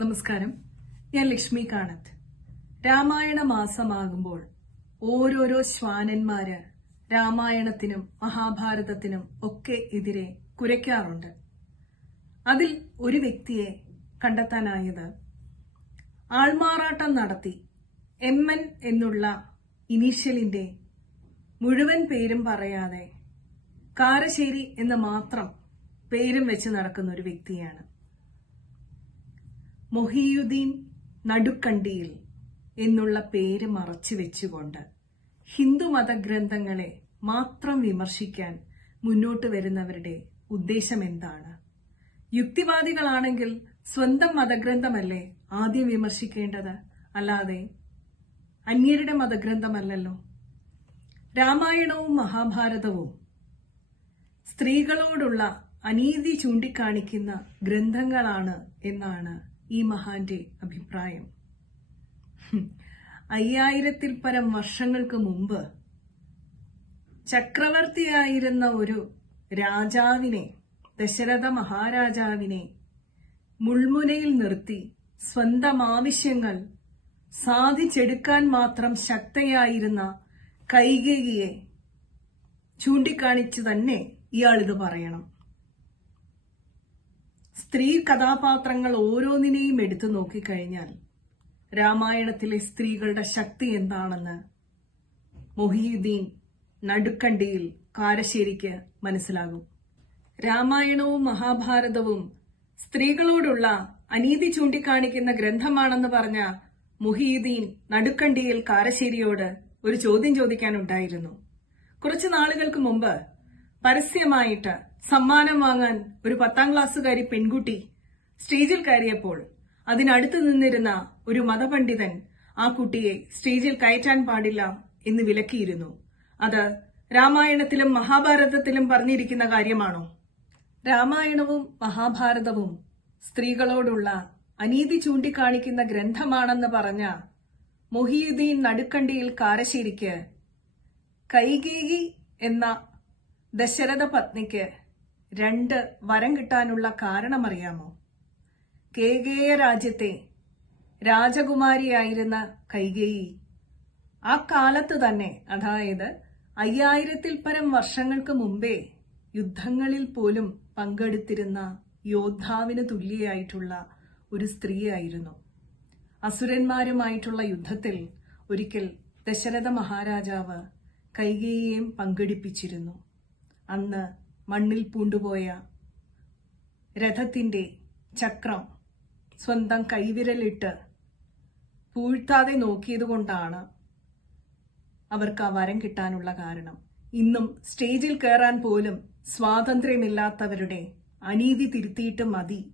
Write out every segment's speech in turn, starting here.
നമസ്കാരം. ഞാൻ ലക്ഷ്മി കാണത്ത്. രാമായണ മാസമാകുമ്പോൾ ഓരോരോ ശ്വാനന്മാര് രാമായണത്തിനും മഹാഭാരതത്തിനും ഒക്കെ എതിരെ കുരയ്ക്കാറുണ്ട്. അതിൽ ഒരു വ്യക്തിയെ കണ്ടെത്താനായത് ആൾമാറാട്ടം നടത്തി എം എൻ എന്നുള്ള ഇനീഷ്യലിന്റെ മുഴുവൻ പേരും പറയാതെ കാരശ്ശേരി എന്ന് മാത്രം പേരും വെച്ച് നടക്കുന്ന ഒരു വ്യക്തിയാണ്. മൊഹിയുദ്ദീൻ നടുക്കണ്ടിയിൽ എന്നുള്ള പേര് മറച്ചു വെച്ചുകൊണ്ട് ഹിന്ദു മതഗ്രന്ഥങ്ങളെ മാത്രം വിമർശിക്കാൻ മുന്നോട്ട് വരുന്നവരുടെ ഉദ്ദേശം എന്താണ്? യുക്തിവാദികളാണെങ്കിൽ സ്വന്തം മതഗ്രന്ഥമല്ലേ ആദ്യം വിമർശിക്കേണ്ടത്? അല്ലാതെ അന്യരുടെ മതഗ്രന്ഥമല്ലല്ലോ. രാമായണവും മഹാഭാരതവും സ്ത്രീകളോടുള്ള അനീതി ചൂണ്ടിക്കാണിക്കുന്ന ഗ്രന്ഥങ്ങളാണ് എന്നാണ് ഈ മഹാന്റെ അഭിപ്രായം. അയ്യായിരത്തിൽ പരം വർഷങ്ങൾക്ക് മുമ്പ് ചക്രവർത്തിയായിരുന്ന ഒരു രാജാവിനെ ദശരഥ മഹാരാജാവിനെ മുൾമുനയിൽ നിർത്തി സ്വന്തം ആവശ്യങ്ങൾ സാധിച്ചെടുക്കാൻ മാത്രം ശക്തയായിരുന്ന കൈകേകിയെ ചൂണ്ടിക്കാണിച്ചു തന്നെ ഇയാളിത് പറയണം സ്ത്രീ കഥാപാത്രങ്ങൾ ഓരോന്നിനെയും എടുത്തു നോക്കിക്കഴിഞ്ഞാൽ രാമായണത്തിലെ സ്ത്രീകളുടെ ശക്തി എന്താണെന്ന് മൊഹീദ്ദീൻ നടുക്കണ്ടിയിൽ കാരശ്ശേരിക്ക് മനസ്സിലാകും. രാമായണവും മഹാഭാരതവും സ്ത്രീകളോടുള്ള അനീതി ചൂണ്ടിക്കാണിക്കുന്ന ഗ്രന്ഥമാണെന്ന് പറഞ്ഞ മുഹീദ്ദീൻ നടുക്കണ്ടിയിൽ കാരശ്ശേരിയോട് ഒരു ചോദ്യം ചോദിക്കാനുണ്ടായിരുന്നു. കുറച്ചു നാളുകൾക്ക് മുമ്പ് പരസ്യമായിട്ട് സമ്മാനം വാങ്ങാൻ ഒരു പത്താം ക്ലാസ്സുകാരി പെൺകുട്ടി സ്റ്റേജിൽ കയറിയപ്പോൾ അതിനടുത്ത് നിന്നിരുന്ന ഒരു മതപണ്ഡിതൻ ആ കുട്ടിയെ സ്റ്റേജിൽ കയറ്റാൻ പാടില്ല എന്ന് വിലക്കിയിരുന്നു. അത് രാമായണത്തിലും മഹാഭാരതത്തിലും പറഞ്ഞിരിക്കുന്ന കാര്യമാണോ? രാമായണവും മഹാഭാരതവും സ്ത്രീകളോടുള്ള അനീതി ചൂണ്ടിക്കാണിക്കുന്ന ഗ്രന്ഥമാണെന്ന് പറഞ്ഞ മൊഹിയുദ്ദീൻ നടുക്കണ്ടിയിൽ കാരശ്ശേരിക്ക് കൈകേകി എന്ന ദശരഥ പത്നിക്ക് രണ്ട് വരം കിട്ടാനുള്ള കാരണമറിയാമോ? കേകേയ രാജ്യത്തെ രാജകുമാരിയായിരുന്ന കൈകേയി. ആ കാലത്ത് തന്നെ അതായത് അയ്യായിരത്തിൽ പരം വർഷങ്ങൾക്ക് മുമ്പേ യുദ്ധങ്ങളിൽ പോലും പങ്കെടുത്തിരുന്ന യോദ്ധാവിന് തുല്യയായിട്ടുള്ള ഒരു സ്ത്രീയായിരുന്നു. അസുരന്മാരുമായിട്ടുള്ള യുദ്ധത്തിൽ ഒരിക്കൽ ദശരഥ മഹാരാജാവ് കൈകേയിയെയും പങ്കെടുപ്പിച്ചിരുന്നു. അന്ന് മണ്ണിൽ പൂണ്ടുപോയ രഥത്തിന്റെ ചക്രം സ്വന്തം കൈവിരലിട്ട് പൂഴ്ത്താതെ നോക്കിയതുകൊണ്ടാണ് അവർക്ക് ആ വരം കിട്ടാനുള്ള കാരണം. ഇന്നും സ്റ്റേജിൽ കയറാൻ പോലും സ്വാതന്ത്ര്യമില്ലാത്തവരുടെ അനീതി തിരുത്തിയിട്ട് മതി.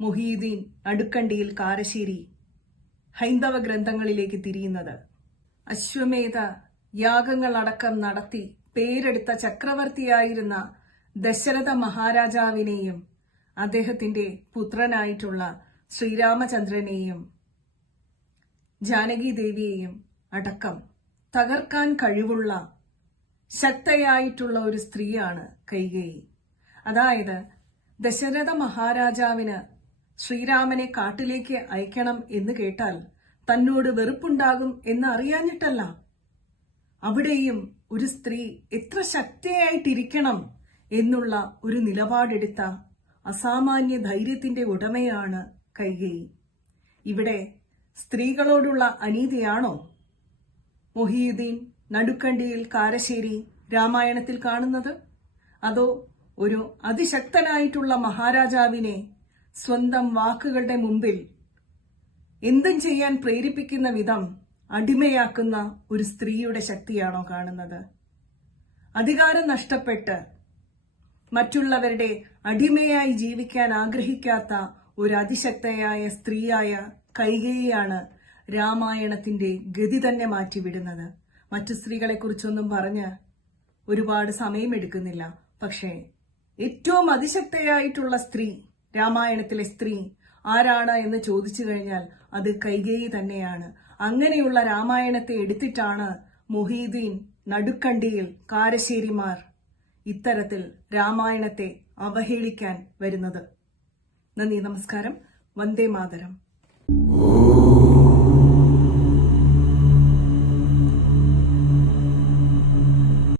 മൊഹീദ്ദീൻ അടുക്കണ്ടിയിൽ കാരശ്ശേരി ഹൈന്ദവ ഗ്രന്ഥങ്ങളിലേക്ക് തിരിയുന്നത്. അശ്വമേധ യാഗങ്ങളടക്കം നടത്തി പേരെടുത്ത ചക്രവർത്തിയായിരുന്ന ദശരഥ മഹാരാജാവിനെയും അദ്ദേഹത്തിന്റെ പുത്രനായിട്ടുള്ള ശ്രീരാമചന്ദ്രനെയും ജാനകി ദേവിയെയും അടക്കം തകർക്കാൻ കഴിവുള്ള ശക്തയായിട്ടുള്ള ഒരു സ്ത്രീയാണ് കൈകേയി. അതായത് ദശരഥ മഹാരാജാവിന് ശ്രീരാമനെ കാട്ടിലേക്ക് അയക്കണം എന്ന് കേട്ടാൽ തന്നോട് വെറുപ്പുണ്ടാകും എന്ന് അറിയാഞ്ഞിട്ടല്ല. അവിടെയും ഒരു സ്ത്രീ എത്ര ശക്തിയായിട്ടിരിക്കണം എന്നുള്ള ഒരു നിലപാടെടുത്ത അസാമാന്യ ധൈര്യത്തിന്റെ ഉടമയാണ് കൈകേയി ഇവിടെ സ്ത്രീകളോടുള്ള അനീതിയാണോ? മൊഹിയുദ്ദീൻ നടുക്കണ്ടിയിൽ കാരശ്ശേരി രാമായണത്തിൽ കാണുന്നത്? അതോ ഒരു അതിശക്തനായിട്ടുള്ള മഹാരാജാവിനെ സ്വന്തം വാക്കുകളുടെ മുമ്പിൽ എന്തും ചെയ്യാൻ പ്രേരിപ്പിക്കുന്ന വിധം അടിമയാക്കുന്ന ഒരു സ്ത്രീയുടെ ശക്തിയാണോ കാണുന്നത്? അധികാരം നഷ്ടപ്പെട്ട് മറ്റുള്ളവരുടെ അടിമയായി ജീവിക്കാൻ ആഗ്രഹിക്കാത്ത ഒരു അതിശക്തയായ സ്ത്രീയായ കൈകേയിയാണ് രാമായണത്തിന്റെ ഗതി തന്നെ മാറ്റിവിടുന്നത്. മറ്റു സ്ത്രീകളെ കുറിച്ചൊന്നും പറഞ്ഞ് ഒരുപാട് സമയമെടുക്കുന്നില്ല. പക്ഷേ ഏറ്റവും അതിശക്തയായിട്ടുള്ള സ്ത്രീ രാമായണത്തിലെ സ്ത്രീ ആരാണ് എന്ന് ചോദിച്ചു കഴിഞ്ഞാൽ അത് കൈകേയി തന്നെയാണ്. അങ്ങനെയുള്ള രാമായണത്തെ എടുത്തിട്ടാണ് മൊഹീദ്ദീൻ നടുക്കണ്ടിയിൽ കാരശ്ശേരിമാർ ഇത്തരത്തിൽ രാമായണത്തെ അവഹേളിക്കാൻ വരുന്നത്. നന്ദി നമസ്കാരം. വന്ദേ മാതരം.